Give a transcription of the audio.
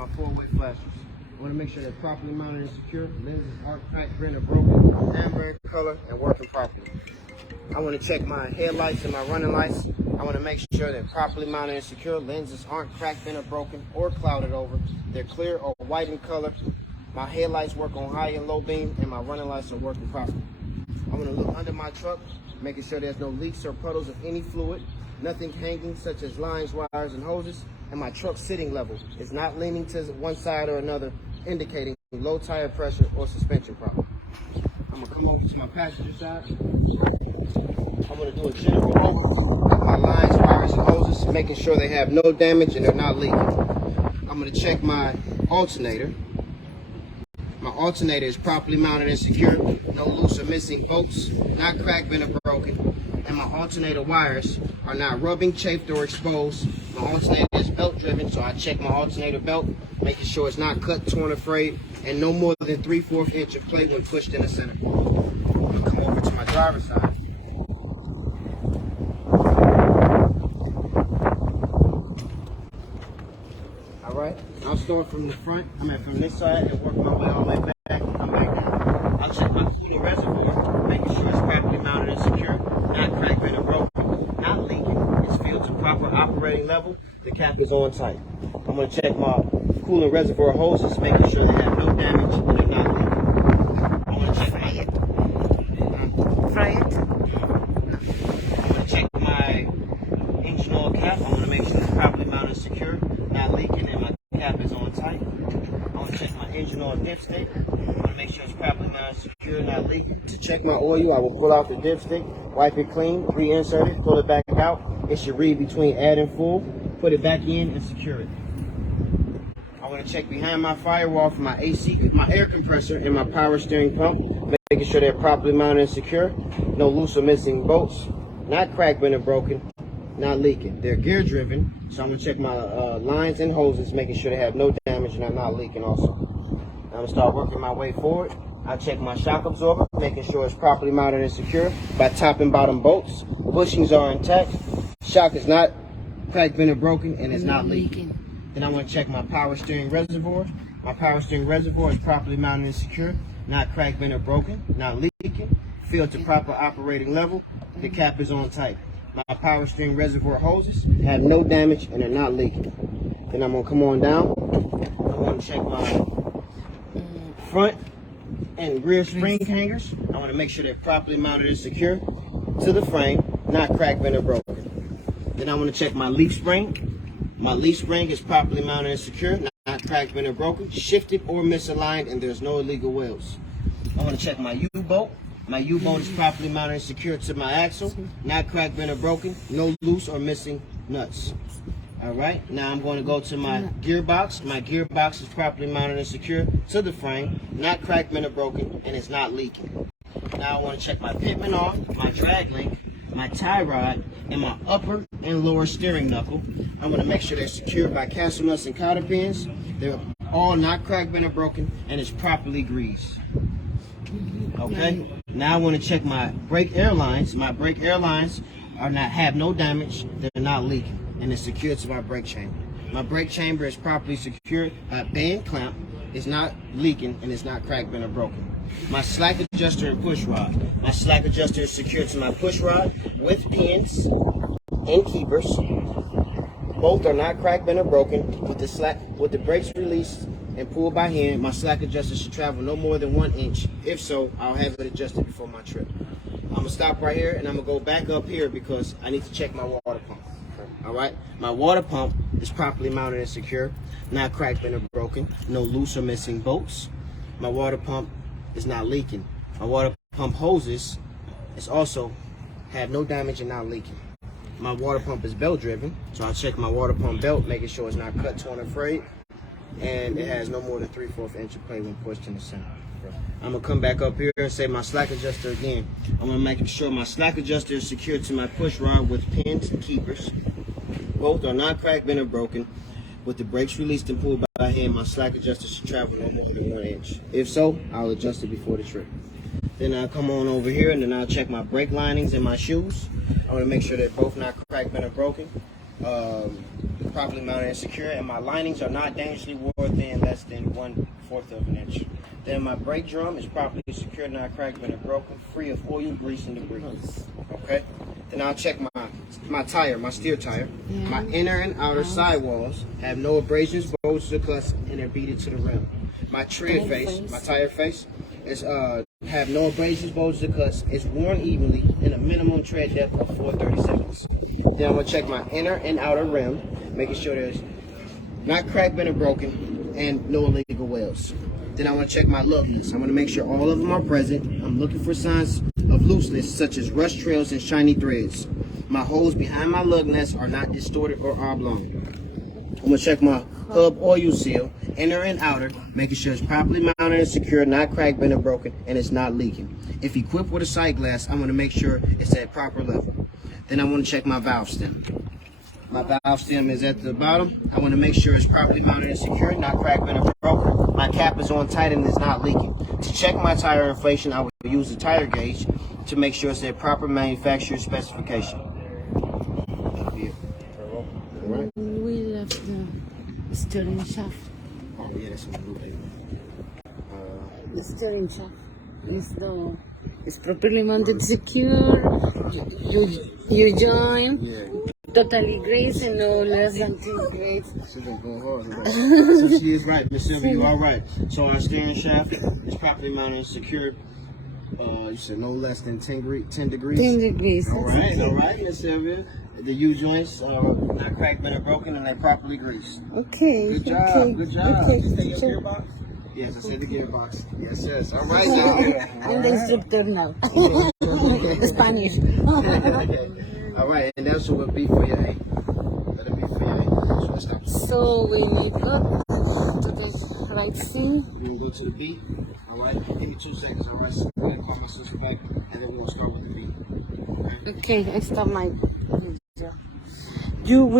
my four-way flashers. I want to make sure they're properly mounted and secure. Lenses aren't cracked, bent, or broken. Amber color and working properly. I want to check my headlights and my running lights. I want to make sure they're properly mounted and secure. Lenses aren't cracked, bent, or broken, or clouded over. They're clear or white in color. My headlights work on high and low beam, and my running lights are working properly. I want to look under my truck, making sure there's no leaks or puddles of any fluid, nothing hanging such as lines, wires, and hoses, and my truck's sitting level is not leaning to one side or another, indicating low tire pressure or suspension problem. I'm gonna come over to my passenger side. I'm gonna do a general overview of my lines, wires, and hoses, making sure they have no damage and they're not leaking. I'm gonna check my alternator. My alternator is properly mounted and secure, no loose or missing bolts, not cracked, bent, or broken. And my alternator wires are not rubbing, chafed, or exposed. My alternator is belt driven, so I check my alternator belt, making sure it's not cut, torn, or frayed, and no more than 3/4 inch of plate when pushed in the center. I'm gonna come over to my driver's side. Alright, I'll start from the front, from this side and work my way all the way back and come back down. I'll check my cooling reservoir, making sure it's properly mounted and secure, not cracked, bent, or broken, not leaking. It's filled to proper operating level. The cap is on tight. I'm going to check my cooling reservoir hoses, making sure they have no damage and they're not leaking. I'm going to check my I'm going to check my engine oil cap. I'm going to make sure it's properly mounted and secure, not leaking, and my cap is on tight. I'm going to check my engine oil dipstick. I'm going to make sure it's properly mounted, secure, not leaking. To check my oil, I will pull out the dipstick, wipe it clean, reinsert it, pull it back out. It should read between add and full. Put it back in and secure it. I want to check behind my firewall for my AC, my air compressor, and my power steering pump, making sure they're properly mounted and secure. No loose or missing bolts, not cracked, bent, or broken, not leaking. They're gear driven, so I'm going to check my lines and hoses, making sure they have no damage and are not leaking also. I'm going to start working my way forward. I check my shock absorber, making sure it's properly mounted and secure by top and bottom bolts. Bushings are intact. Shock is not cracked, bent, or broken, and it's not leaking. Then I want to check my power steering reservoir. My power steering reservoir is properly mounted and secure, not cracked, bent, or broken, not leaking, filled to proper operating level. The cap is on tight. My power steering reservoir hoses have no damage and are not leaking. Then I'm going to come on down. I want to check my front and rear spring hangers. I want to make sure they're properly mounted and secure to the frame, not cracked, bent, or broken. Then I want to check my leaf spring. My leaf spring is properly mounted and secure, not cracked, bent, or broken, shifted or misaligned, and there's no illegal wheels. I want to check my U-bolt. My U-bolt is properly mounted and secure to my axle, not cracked, bent, or broken, no loose or missing nuts. All right, now I'm going to go to my gearbox. My gearbox is properly mounted and secure to the frame, not cracked, bent, or broken, and it's not leaking. Now I want to check my pitman off, my drag link, my tie rod, and my upper and lower steering knuckle. I'm going to make sure they're secured by castle nuts and cotter pins. They're all not cracked, bent, or broken, and it's properly greased. Okay, now I want to check my brake air lines. My brake air lines have no damage, they're not leaking, and it's secured to my brake chamber. My brake chamber is properly secured by band clamp, it's not leaking, and it's not cracked, bent, or broken. My slack adjuster and push rod. My slack adjuster is secured to my push rod with pins and keepers. Both are not cracked, bent, or broken. With the brakes released and pulled by hand, my slack adjuster should travel no more than 1 inch. If so, I'll have it adjusted before my trip. I'm gonna stop right here and I'm gonna go back up here because I need to check my water pump. All right, my water pump is properly mounted and secure, not cracked, bent, or broken, no loose or missing bolts. My water pump is not leaking. My water pump hoses is also have no damage and not leaking. My water pump is belt driven, so I'll check my water pump belt, making sure it's not cut, torn, or frayed, and it has no more than 3/4 inch of play when pushed in the center. I'm gonna come back up here and say my slack adjuster again. I'm gonna make sure my slack adjuster is secured to my push rod with pins and keepers. Both are not cracked, bent, or broken. With the brakes released and pulled by hand, my slack adjuster should travel no more than 1 inch. If so, I'll adjust it before the trip. Then I'll come on over here and then I'll check my brake linings and my shoes. I want to make sure they're both not cracked, bent, or broken. properly mounted and secure, and my linings are not dangerously wore thin less than 1/4 of an inch. Then my brake drum is properly secured, not cracked, been broken, free of oil, grease, and debris. Okay. Then I'll check my tire, my steer tire. Yeah. My inner and outer sidewalls have no abrasions, bolts, to cuts, and they're beaded to the rim. My tread face, my tire face, is have no abrasions, bulges, or cuts. It's worn evenly in a minimum tread depth of 4/37. Then I'm gonna check my inner and outer rim, making sure there's not cracked, bent, or broken, and no illegal welds. Then I want to check my lug nuts. I want to make sure all of them are present. I'm looking for signs of looseness, such as rust trails and shiny threads. My holes behind my lug nuts are not distorted or oblong. I'm going to check my hub oil seal, inner and outer, making sure it's properly mounted and secure, not cracked, bent, or broken, and it's not leaking. If equipped with a sight glass, I'm going to make sure it's at proper level. Then I want to check my valve stem. My valve stem is at the bottom. I want to make sure it's properly mounted and secure, not cracked, bent, or broken. My cap is on tight and it's not leaking. To check my tire inflation, I will use the tire gauge to make sure it's at proper manufacturer specification. That'll be it. All right. We left the steering shaft. Oh yeah, that's what we'll do. The steering shaft is properly mounted, secure. You join. Yeah. Totally grease and no less than 2 grades. She's been going hard. So she is right, Miss Sylvia, you are right. So our steering shaft is properly mounted and secured. You said no less than 10 degrees. 10 degrees. All right, Miss Sylvia. The U joints are not cracked, bent, or broken, and they're properly greased. Okay. Good job. Okay. Good job. Okay. You say your gearbox? Yes, I said the gearbox. Yes, yes. All right. I'm the instructor now. Spanish. All right, and that's what will be for your A. That'll be for your A. So let's stop. So we go to the right scene. We're going to go to the B. All right, give me 2 seconds. All right, so I'm going to call my sister back, and then we're going to start with the B. Okay, I stop my video. You will